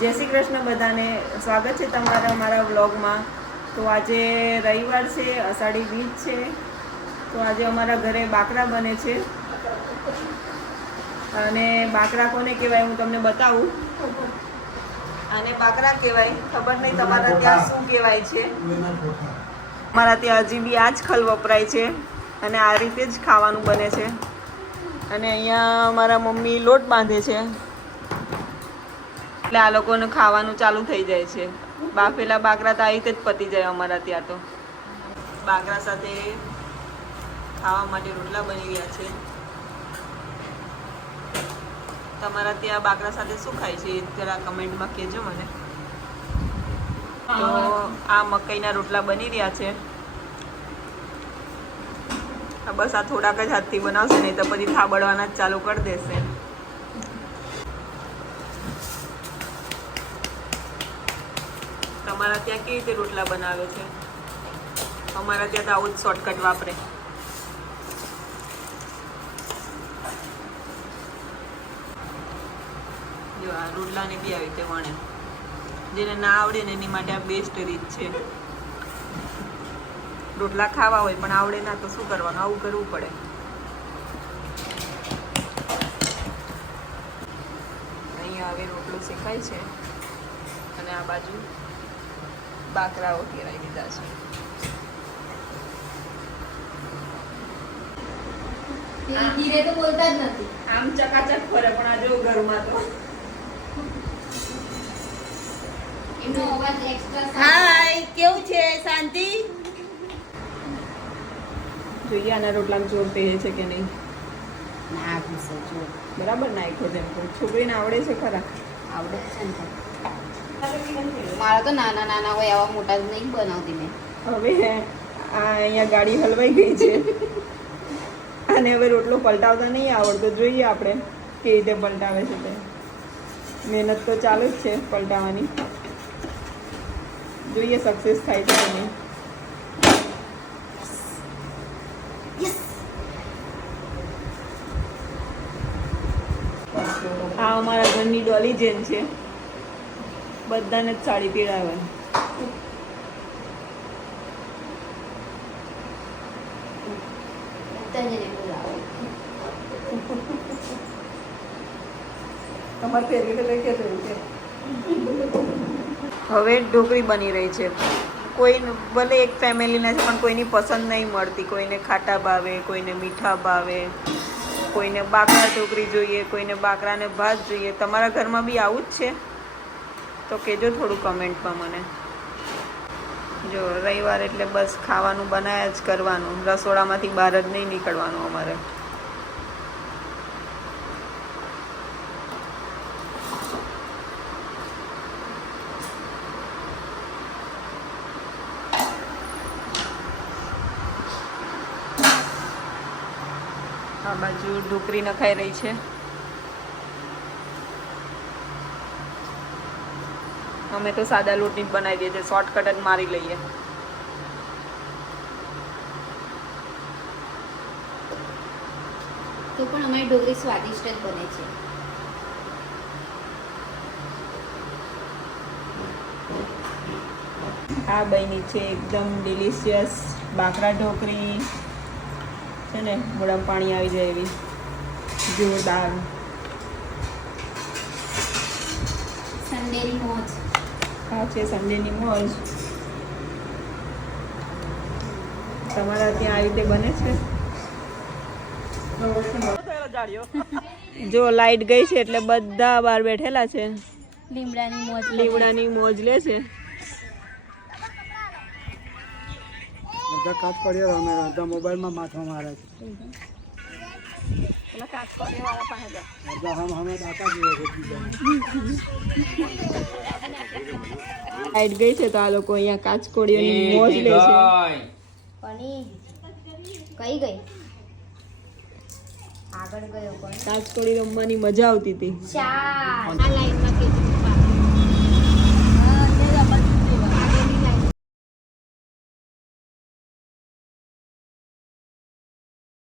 જય શ્રી કૃષ્ણ બધાને. સ્વાગત છે તમારા મારા વ્લોગમાં. તો આજે રવિવાર છે, અષાઢી બીજ છે. તો આજે અમારા ઘરે બાકરા બને છે. અને બાકરા કોને કહેવાય હું તમને બતાવું. આને બાકરા કહેવાય, ખબર નહીં તમારા ત્યાં શું કહેવાય છે. મારા ત્યાં હજી બી આ જ ખલ વપરાય છે અને આ રીતે જ ખાવાનું બને છે. અને અહીંયા મારા મમ્મી લોટ બાંધે છે. એટલે આ લોકોને ખાવાનું ચાલુ થઈ જાય છે. બાફેલા બાકરા તો આવી જ પતી જાય અમારા ત્યાં તો. બાકરા સાથે ખાવા માટે રોટલા બની રહ્યા છે. તમારા ત્યાં બાકરા સાથે શું ખાય છે? એ જરા કમેન્ટમાં કહેજો મને. તો આ મકાઈના રોટલા બની રહ્યા છે. બસ આ થોડાક જ હાથથી બનાવશે, નહીં તો પછી થાબડવાના જ ચાલુ કરી દેશે. તમારા ત્યાં કેવી રીતે રોટલા બનાવે છે? અમારા ત્યાં તો આવું જ શોર્ટકટ વાપરે. જો આ રોટલાને બી આવી રીતે વણે. જેને ના આવડે ને એની માટે આ બેસ્ટ રીત છે. રોટલા ખાવા હોય પણ આવડે ના તો શું કરવાનું? આવું કરવું પડે. અહીંયા હવે રોટલો શેકાય છે. અને આ બાજુ બાકરાઓ કેરાઈ દીધા છે ધીરે તો બોલતા જ નથી. આમ ચકાચક ફરે પણ આ જો ઘરમાં તો. એમનો અવાજ એક્સ્ટ્રા હાય કેવું છે? શાંતિ? જોઈએ આના રોટલામાં જોર પહેરે છે કે નહીં. ના ઘૂસે જો બરાબર નાખ્યો પણ છોકરીને આવડે છે ખરા? આવડે છે ને મારા તો નાના નાના હોય આવા મોટા જ નહીં બનાવતી મેં. હવે આ અહીંયા ગાડી હલવાઈ ગઈ છે. અને હવે રોટલો પલટાવતા નહીં આવડતો. જોઈએ આપણે કેવી રીતે પલટાવે છે તે. મહેનત તો ચાલુ જ છે પલટાવાની. જોઈએ સક્સેસ થાય છે કે નહીં. આ અમારા ઘરની ડોલી જેન છે. બધાને જ સાડી પીડાવે હવે ઢોકળી બની રહી છે. કોઈ ભલે એક ફેમિલીને છે પણ કોઈની પસંદ નહીં મળતી. કોઈને ખાટા ભાવે કોઈને મીઠા ભાવે કોઈને બાકરા ઢોકળી જોઈએ કોઈને બાકરાને ભાત જોઈએ. તમારા ઘરમાં બી આવું જ છે? તો કહેજો થોડું કમેન્ટમાં મને. જો રવિવાર એટલે બસ ખાવાનું બનાયા જ કરવાનું. રસોડામાંથી બહાર જ નહીં નીકળવાનું અમારે. આ બાજુ ઢોકરી નખાઈ રહી છે. અમે તો સાદા લોટની જ બનાવી દઈએ છીએ શોર્ટકટ જ મારી લઈએ. તો પણ અમારી ઢોકળી સ્વાદિષ્ટ જ બને છે. આ બની છે એકદમ ડિલિશિયસ બાકરા ઢોકરી છે ને મોઢામાં પાણી આવી જાય એવી. જોરદાર. સંડેની મોજ. આ છે સન્ડેની મોજ. તમારા ત્યાં આ રીતે બને છે? જો લાઈટ ગઈ છે એટલે બધા બહાર બેઠેલા છે. લીમડાની મોજ લીમડાની મોજ લે છે. બધા કાચ પડ્યો અમે અડધા મોબાઈલમાં માથા મારે છે. લાઈટ ગઈ છે તો આ લોકો અહીંયા કાચકોડીઓની મોજ લે છે. કઈ ગઈ? આગળ ગયો પણ કાચકોડી રમવાની મજા આવતી હતી. આ લાઈનમાં કે